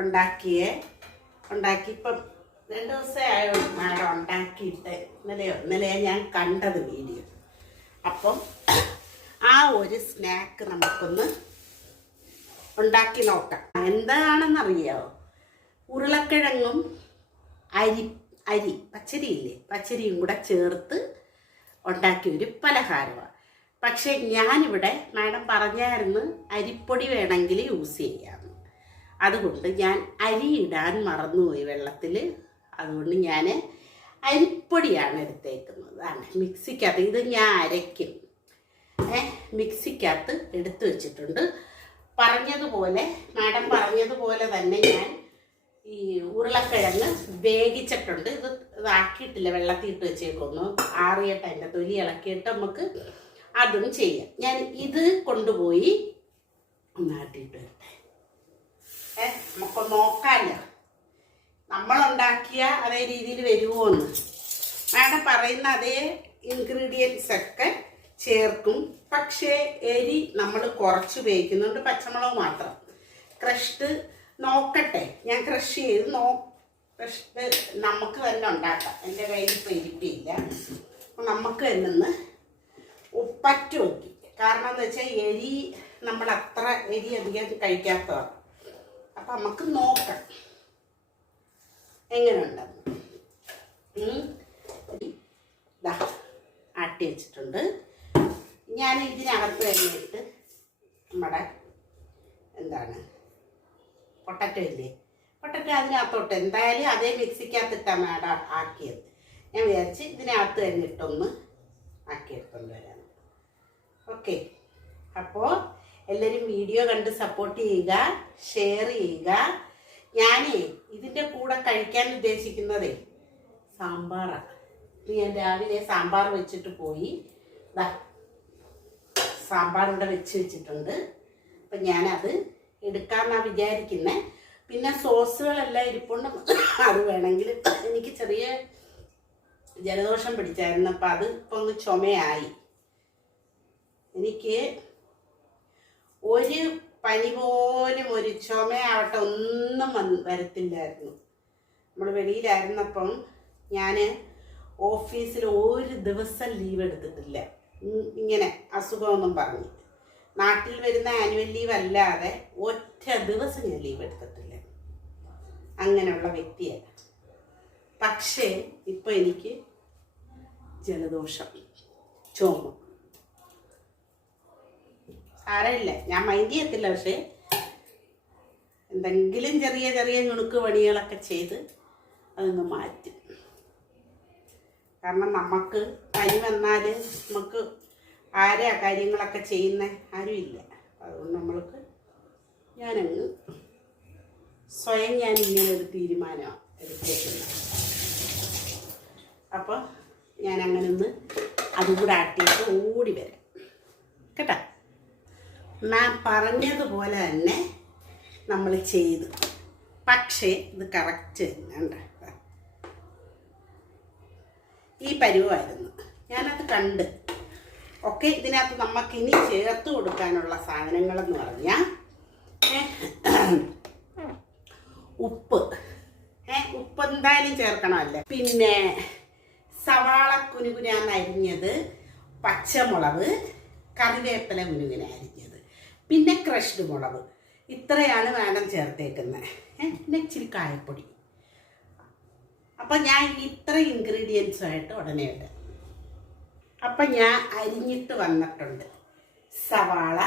ഉണ്ടാക്കിയപ്പം 2 ദിവസമേ ആയോ മാഡം ഉണ്ടാക്കിയിട്ട്. ഇന്നലെ ഞാൻ കണ്ടത് വീഡിയോ. അപ്പം ആ ഒരു സ്നാക്ക് നമുക്കൊന്ന് ഉണ്ടാക്കി നോക്കാം. എന്താണെന്നറിയാമോ? ഉരുളക്കിഴങ്ങും പച്ചരിയും കൂടെ ചേർത്ത് ഉണ്ടാക്കിയ ഒരു പലഹാരമാണ്. പക്ഷേ ഞാനിവിടെ മാഡം പറഞ്ഞായിരുന്നു അരിപ്പൊടി വേണമെങ്കിൽ യൂസ് ചെയ്യാമെന്ന്. അതുകൊണ്ട് ഞാൻ അരി ഇടാൻ മറന്നുപോയി വെള്ളത്തിൽ. അതുകൊണ്ട് ഞാൻ അരിപ്പൊടിയാണ് എടുത്തേക്കുന്നത്. മിക്സിക്കകത്ത് ഇത് ഞാൻ അരയ്ക്കും. മിക്സിക്കകത്ത് എടുത്തു വെച്ചിട്ടുണ്ട്. മാഡം പറഞ്ഞതുപോലെ തന്നെ ഞാൻ ഈ ഉരുളക്കിഴങ്ങ് വേവിച്ചിട്ടുണ്ട്. ഇതാക്കിയിട്ടില്ല, വെള്ളത്തിൽ ഇട്ട് വെച്ചേക്കൊന്നു ആറിയിട്ട് അതിൻ്റെ തൊലി ഇളക്കിയിട്ട് നമുക്ക് അതും ചെയ്യാം. ഞാൻ ഇത് കൊണ്ടുപോയി ഒന്നാട്ടിയിട്ട് വരട്ടെ. നമുക്ക് നോക്കാമല്ലോ നമ്മളുണ്ടാക്കിയ അതേ രീതിയിൽ വരുമോ എന്ന്. മാഡം പറയുന്ന അതേ ഇൻഗ്രീഡിയൻസ് ഒക്കെ ചേർക്കും. പക്ഷേ എരി നമ്മൾ കുറച്ച് ഉപയോഗിക്കുന്നുണ്ട്. പച്ചമുളക് മാത്രം ക്രഷ്ഡ് നോക്കട്ടെ. ഞാൻ ക്രഷ് ചെയ്ത് ക്രഷ്ഡ് നമുക്ക് തന്നെ ഉണ്ടാക്കാം. എൻ്റെ കയ്യിൽ ഇപ്പോൾ ഇരിപ്പില്ല. അപ്പം നമുക്ക് തന്നെ ഒന്ന് ഉപ്പറ്റ് നോക്കി. കാരണം എന്താ വെച്ചാൽ എരി നമ്മൾ അത്ര എരി അധികം കഴിക്കാത്തതാണ്. അപ്പം നമുക്ക് നോക്കാം എങ്ങനെയുണ്ടെന്ന്. ആട്ടി വെച്ചിട്ടുണ്ട്. ഞാൻ ഇതിനകത്ത് കഴിഞ്ഞിട്ട് നമ്മുടെ പൊട്ടറ്റോ ഇല്ലേ, പൊട്ടറ്റോ അതിനകത്തോട്ട് എന്തായാലും അതേ മിക്സിക്കകത്തിട്ടാണ് മാഡം ആക്കിയത്. ഞാൻ വിചാരിച്ച് ഇതിനകത്ത് കഴിഞ്ഞിട്ടൊന്ന് ആക്കിയെടുത്തോണ്ട് വരാം. ഓക്കെ, അപ്പോൾ എല്ലാവരും വീഡിയോ കണ്ട് സപ്പോർട്ട് ചെയ്യുക, ഷെയർ ചെയ്യുക. ഞാനേ ഇതിൻ്റെ കൂടെ കഴിക്കാൻ ഉദ്ദേശിക്കുന്നതേ സാമ്പാറാണ്. ഞാൻ രാവിലെ സാമ്പാർ വെച്ചിട്ട് പോയി. സാമ്പാർ ഇവിടെ വെച്ചിട്ടുണ്ട്. അപ്പം ഞാനത് എടുക്കാമെന്നാണ് വിചാരിക്കുന്നത്. പിന്നെ സോസുകളെല്ലാം ഇരിപ്പുണ്ട്. അത് വേണമെങ്കിൽ എനിക്ക് ചെറിയ ജലദോഷം പിടിച്ചായിരുന്നു. അപ്പം അത് ഇപ്പം ഒന്ന് ചുമയായി. എനിക്ക് ഒരു പനി പോലും ഒരു ചുമയാവട്ടെ ഒന്നും വരത്തില്ലായിരുന്നു. നമ്മൾ വെളിയിലായിരുന്നപ്പം ഞാൻ ഓഫീസിൽ ഒരു ദിവസം ലീവ് എടുത്തിട്ടില്ല. ഇങ്ങനെ അസുഖമൊന്നും പറഞ്ഞ് നാട്ടിൽ വരുന്ന ആനുവൽ ലീവ് അല്ലാതെ ഒറ്റ ദിവസം ഞാൻ ലീവ് എടുത്തിട്ടില്ല. അങ്ങനെയുള്ള വ്യക്തിയാണ്. പക്ഷേ ഇപ്പം എനിക്ക് ജലദോഷം, ചുമ സാരമില്ല, ഞാൻ മൈൻഡ് ചെയ്യത്തില്ല. പക്ഷേ എന്തെങ്കിലും ചെറിയ ചെറിയ നുണുക്ക് പണികളൊക്കെ ചെയ്ത് അതൊന്ന് മാറ്റും. കാരണം നമുക്ക് പനി വന്നാൽ നമുക്ക് ആരെയാ കാര്യങ്ങളൊക്കെ ചെയ്യുന്ന ആരുമില്ല. അതുകൊണ്ട് നമ്മൾക്ക് ഞാനങ്ങ് സ്വയം ഇങ്ങനെ ഒരു തീരുമാനമാണ് എടുത്തേക്കുന്നത്. അപ്പോൾ ഞാനങ്ങനെ ഒന്ന് അതും കൂടെ ആട്ടിയിട്ട് ഓടി വരാം കേട്ടോ. ഞാൻ പറഞ്ഞതുപോലെ തന്നെ നമ്മൾ ചെയ്തു. പക്ഷേ ഇത് കറക്റ്റ് തന്നെ ഈ പരുവായിരുന്നു. ഞാനത് കണ്ട്. ഒക്കെ ഇതിനകത്ത് നമുക്കിനി ചേർത്ത് കൊടുക്കാനുള്ള സാധനങ്ങളെന്ന് പറഞ്ഞാൽ ഉപ്പ് എന്തായാലും ചേർക്കണമല്ലേ. പിന്നെ സവാള കുനുകുനാന്ന് അരിഞ്ഞത്, പച്ചമുളക്, കറിവേപ്പില കുനുകുന അരിഞ്ഞത്, പിന്നെ ക്രഷ്ഡ് മുളക്. ഇത്രയാണ് മാഡം ചേർത്തേക്കുന്നത്. പിന്നെ ഇച്ചിരി കായപ്പൊടി. അപ്പം ഞാൻ ഇത്ര ഇൻഗ്രീഡിയൻസുമായിട്ട് ഉടനെ ഇട്ട്. അപ്പം ഞാൻ അരിഞ്ഞിട്ട് വന്നിട്ടുണ്ട്. സവാള,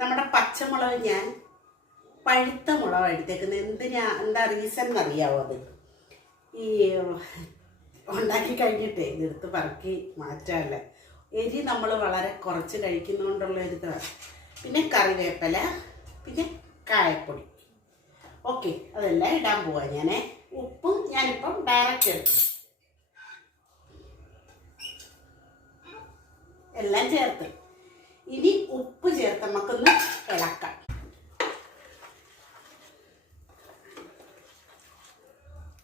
നമ്മുടെ പച്ചമുളക് ഞാൻ പഴുത്ത മുളക് എടുത്തേക്കുന്നത്. എന്താ റീസൺ എന്നറിയാവോ? അത് ഈ ഉണ്ടാക്കി കഴിഞ്ഞിട്ടേ ഇതെടുത്ത് പറക്കി മാറ്റാമല്ല. എരി നമ്മൾ വളരെ കുറച്ച് കഴിക്കുന്നതുകൊണ്ടുള്ള ഒരു ഇതാണ്. പിന്നെ കറിവേപ്പില, പിന്നെ കായപ്പൊടി. ഓക്കെ, അതെല്ലാം ഇടാൻ പോവാം ഞാൻ. ഉപ്പ് ഞാനിപ്പം ഡയറക്റ്റ് എടുക്കും. എല്ലാം ചേർത്ത് ഇനി ഉപ്പ് ചേർത്ത് നമുക്കൊന്ന് ഇളക്കാം.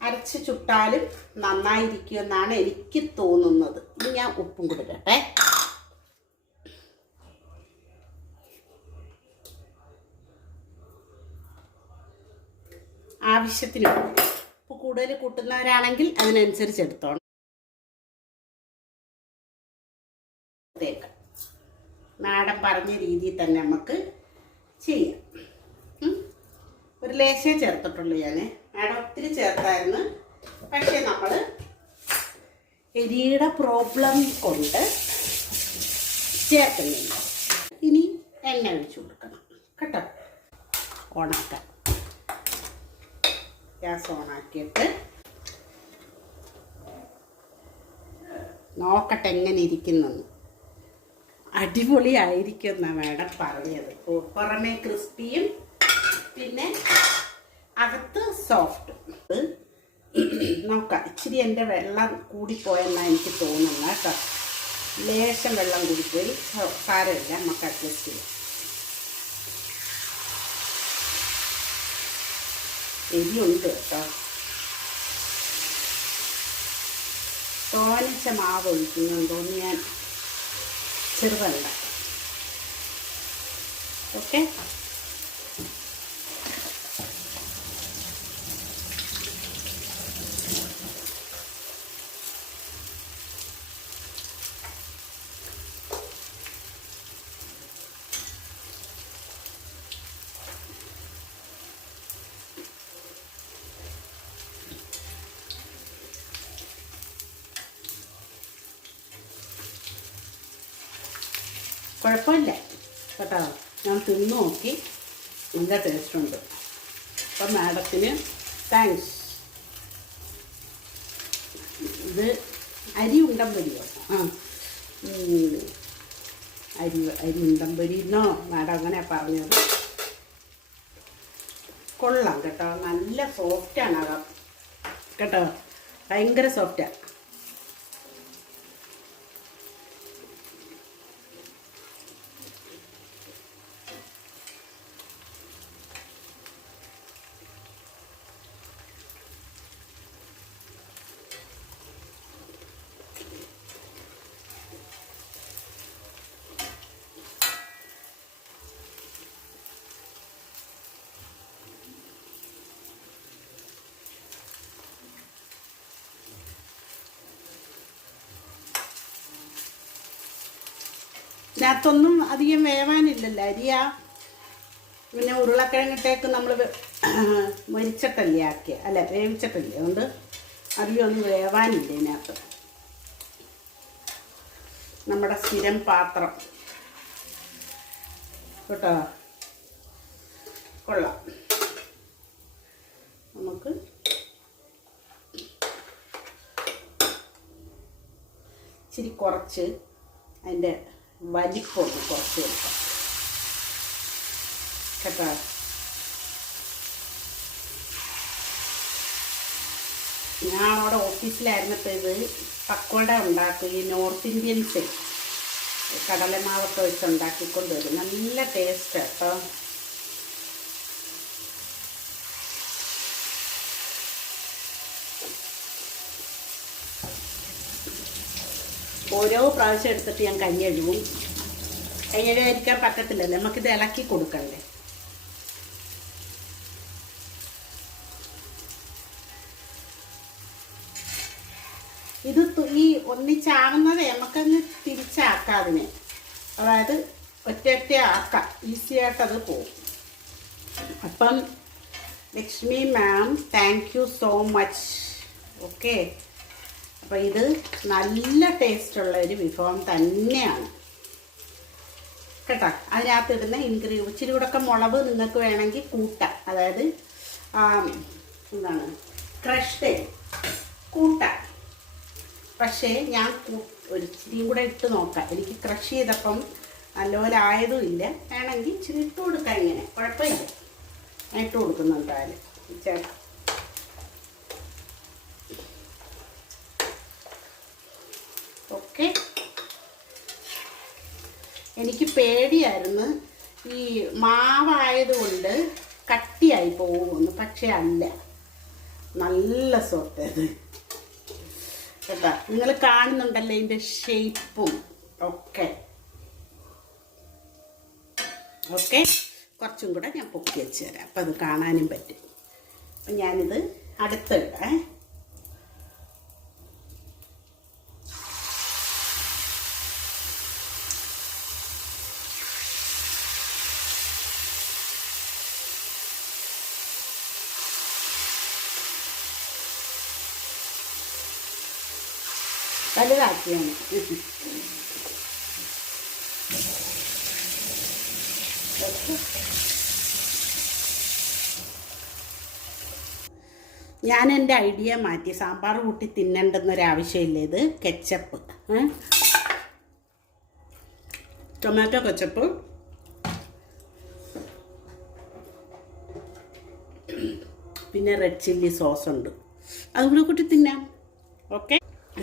അരച്ച് ചുട്ടാലും നന്നായിരിക്കുമെന്നാണ് എനിക്ക് തോന്നുന്നത്. ഇനി ഞാൻ ഉപ്പും കൂടി ഇടട്ടെ. ആവശ്യത്തിന് ഉപ്പ് കൂടുതൽ കൂട്ടുന്നവരാണെങ്കിൽ അതിനനുസരിച്ച് എടുത്തോണം. മാഡം പറഞ്ഞ രീതിയിൽ തന്നെ നമുക്ക് ചെയ്യാം. ഒരു ലേശേ ചേർത്തിട്ടുള്ളൂ ഞാൻ. മാഡം ഒത്തിരി ചേർത്തായിരുന്നു, പക്ഷേ നമ്മൾ എരിയുടെ പ്രോബ്ലം കൊണ്ട് ചേർക്കുന്നില്ല. ഇനി എണ്ണ ഒഴിച്ചു കൊടുക്കണം കേട്ടോ. ഓണാക്കാം. ഗ്യാസ് ഓണാക്കിയിട്ട് നോക്കട്ടെ എങ്ങനെ ഇരിക്കുന്നെന്ന്. അടിപൊളിയായിരിക്കും എന്നാണ് മാഡം പറഞ്ഞത്. പുറമേ ക്രിസ്പിയും പിന്നെ അകത്ത് സോഫ്റ്റും. നോക്കാം. ഇച്ചിരി എൻ്റെ വെള്ളം കൂടിപ്പോയെന്നാണ് എനിക്ക് തോന്നുന്നത് കേട്ടോ. ലേശം വെള്ളം കൂടിപ്പോയി. സാരമില്ല, നമുക്ക് അഡ്ജസ്റ്റ് ചെയ്യാം. എരിയുണ്ട് കേട്ടോ. തോന്നിച്ച മാവ് ഒഴിക്കുന്നുണ്ടോന്ന് ഞാൻ ചെറുതല്ല. ഓക്കെ, കുഴപ്പമില്ല കേട്ടോ. ഞാൻ തിന്ന് നോക്കി, നല്ല ടേസ്റ്റുണ്ട്. അപ്പം മാഡത്തിന് താങ്ക്സ്. ഇത് അരി ഉണ്ടംപൊരിയോ? അരി ഉണ്ടംപൊരിന്നോ മാഡം അങ്ങനെ പറഞ്ഞത്. കൊള്ളാം കേട്ടോ. നല്ല സോഫ്റ്റാണ് അകം കേട്ടോ. ഭയങ്കര സോഫ്റ്റാണ്. ഇതിനകത്തൊന്നും അധികം വേവാനില്ലല്ലോ. അരിയാ പിന്നെ ഉരുളക്കിഴങ്ങിട്ടേക്ക് നമ്മൾ മൊരിച്ചിട്ടല്ലേ ആക്കിയ, അല്ല വേവിച്ചിട്ടല്ലേ. അതുകൊണ്ട് അധികം ഒന്നും വേവാനില്ല ഇതിനകത്ത്. നമ്മുടെ സ്ഥിരം പാത്രം കേട്ടോ. കൊള്ളാം. നമുക്ക് ഇച്ചിരി കുറച്ച് അതിൻ്റെ വലിപ്പമൊന്ന് കുറച്ച് കൊടുക്കാം കേട്ടോ. ഞാൻ അവിടെ ഓഫീസിലായിരുന്നപ്പോൾ ഇത് പക്കോട ഉണ്ടാക്കും. ഈ നോർത്ത് ഇന്ത്യൻസ് കടലമാവൊക്കെ വെച്ച് ഉണ്ടാക്കിക്കൊണ്ട് വരും. നല്ല ടേസ്റ്റ് കേട്ടോ. ഓരോ പ്രാവശ്യം എടുത്തിട്ട് ഞാൻ കൈ കഴുകും. കൈ കഴുകാതിരിക്കാൻ പറ്റത്തില്ലല്ലോ, നമുക്കിത് ഇളക്കി കൊടുക്കണ്ടേ. ഇത് ഈ ഒന്നിച്ചാവുന്നത് നമുക്കങ്ങ് തിരിച്ചാക്കാം അതിനെ. അതായത് ഒറ്റ ആക്കാം, ഈസി ആയിട്ടത് പോകും. അപ്പം Lakshmi ma'am, thank you so much. Okay, അപ്പോൾ ഇത് നല്ല ടേസ്റ്റുള്ള ഒരു വിഭവം തന്നെയാണ് കേട്ടോ. അതിനകത്ത് ഇടുന്ന ഇച്ചിരി കൂടെ ഒക്കെ മുളക് നിങ്ങൾക്ക് വേണമെങ്കിൽ കൂട്ടാം. അതായത് എന്താണ് ക്രഷ്ഡ് കൂട്ടാം. പക്ഷേ ഞാൻ ഒരു ഇച്ചിരിയും കൂടെ ഇട്ട് നോക്കാം. എനിക്ക് ക്രഷ് ചെയ്തപ്പം നല്ലപോലെ ആയതും ഇല്ല. വേണമെങ്കിൽ ഇച്ചിരി ഇട്ട് കൊടുക്കാം. ഇങ്ങനെ കുഴപ്പമില്ല, ഞാൻ ഇട്ട് കൊടുക്കുന്നുണ്ടായാലും ചേട്ടാ. ഓക്കെ, എനിക്ക് പേടിയായിരുന്നു ഈ മാവായതുകൊണ്ട് കട്ടിയായി പോകുമെന്ന്. പക്ഷെ അല്ല, നല്ല സോഫ്റ്റ് അത് കേട്ടോ. നിങ്ങൾ കാണുന്നുണ്ടല്ലോ ഇതിൻ്റെ ഷേപ്പും ഒക്കെ. ഓക്കെ, കുറച്ചും കൂടെ ഞാൻ പൊക്കി വെച്ച് തരാം, അപ്പം അത് കാണാനും പറ്റും. അപ്പം ഞാനിത് അടുത്തിടാം. വലുതാക്കിയാണ്. ഞാൻ എൻ്റെ ഐഡിയ മാറ്റി. സാമ്പാർ കൂട്ടി തിന്നണ്ടെന്നൊരാവശ്യമില്ല. ഇത് കെച്ചപ്പ്, ടൊമാറ്റോ കെച്ചപ്പ്, പിന്നെ റെഡ് ചില്ലി സോസ് ഉണ്ട്. അതും കൂടെ കൂട്ടി തിന്നാം. Okay.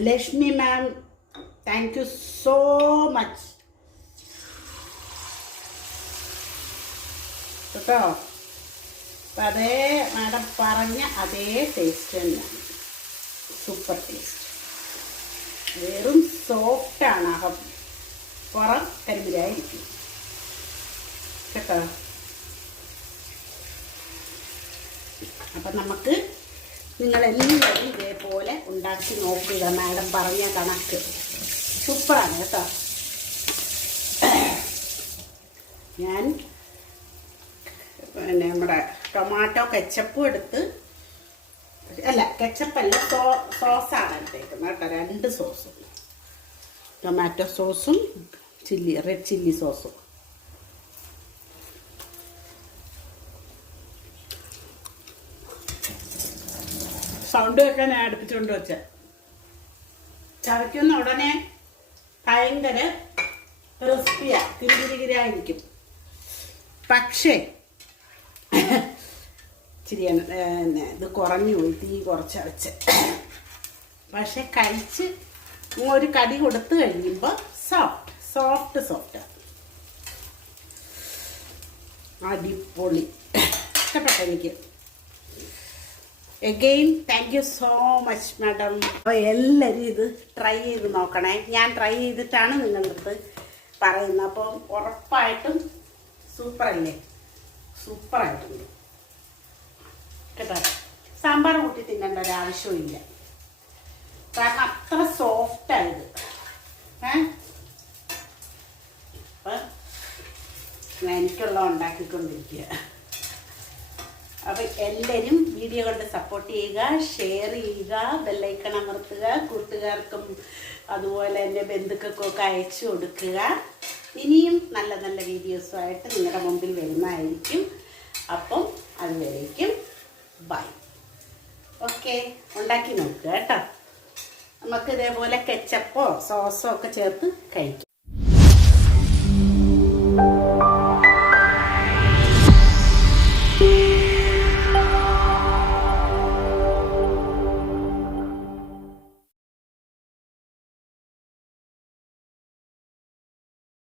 Lakshmi ma'am, thank you so much കേട്ടോ. അപ്പം അതേ മാഡം പറഞ്ഞ അതേ ടേസ്റ്റ് തന്നെയാണ്. Super taste. വെറും സോഫ്റ്റാണ്. പുറം കരിമിലായിരിക്കും കേട്ടോ. അപ്പം നമുക്ക് നിങ്ങളെല്ലാവരും ഇതേപോലെ ഉണ്ടാക്കി നോക്കുക. മാഡം പറഞ്ഞ കണക്ക് സൂപ്പറാണ് കേട്ടോ. ഞാൻ പിന്നെ നമ്മുടെ ടൊമാറ്റോ കെച്ചപ്പും എടുത്ത്, അല്ല കെച്ചപ്പല്ല, സോസാണ് എടുത്തേക്കുന്നത് കേട്ടോ. 2 സോസും, ടൊമാറ്റോ സോസും റെഡ് ചില്ലി സോസും. സൗണ്ട് വെക്കാൻ ഞാൻ അടുപ്പിച്ചുകൊണ്ട് വെച്ച. ചവയ്ക്കുന്ന ഉടനെ ഭയങ്കര ക്രിസ്പിയാ, കിരികിരികിരായിരിക്കും. പക്ഷേ ഇച്ചിരിയാണ് ഇത് കുറഞ്ഞു പോയി, തീ കുറച്ച് വെച്ച്. പക്ഷെ കഴിച്ച് ഒരു കടി കൊടുത്തു കഴിയുമ്പോൾ സോഫ്റ്റ് അടിപൊളി. ഇഷ്ടപ്പെട്ട എനിക്ക്. Again thank you so much madam. അപ്പോൾ എല്ലാവരും ഇത് ട്രൈ ചെയ്ത് നോക്കണേ. ഞാൻ ട്രൈ ചെയ്തിട്ടാണ് നിങ്ങളുടെ അടുത്ത് പറയുന്നത്. അപ്പം ഉറപ്പായിട്ടും സൂപ്പറല്ലേ, സൂപ്പറായിട്ടുണ്ട് കേട്ടോ. സാമ്പാർ കൂട്ടി തിന്നേണ്ട ഒരാവശ്യമില്ല, കാരണം അത്ര സോഫ്റ്റായത്. അപ്പം ഞാൻ എനിക്കുള്ള ഉണ്ടാക്കിക്കൊണ്ടിരിക്കുക. അപ്പം എല്ലാവരും വീഡിയോ കൊണ്ട് സപ്പോർട്ട് ചെയ്യുക, ഷെയർ ചെയ്യുക, ബെല്ലൈക്കൺ അമർത്തുക, കൂട്ടുകാർക്കും അതുപോലെ എൻ്റെ ബന്ധുക്കൾക്കൊക്കെ അയച്ചു കൊടുക്കുക. ഇനിയും നല്ല നല്ല വീഡിയോസുമായിട്ട് നിങ്ങളുടെ മുമ്പിൽ വരുന്നതായിരിക്കും. അപ്പം അതുവരേക്കും ബൈ. ഓക്കെ, ഉണ്ടാക്കി നോക്കുക കേട്ടോ. നമുക്ക് ഇതേപോലെ കെച്ചപ്പോ സോസോ ഒക്കെ ചേർത്ത് കഴിക്കാം.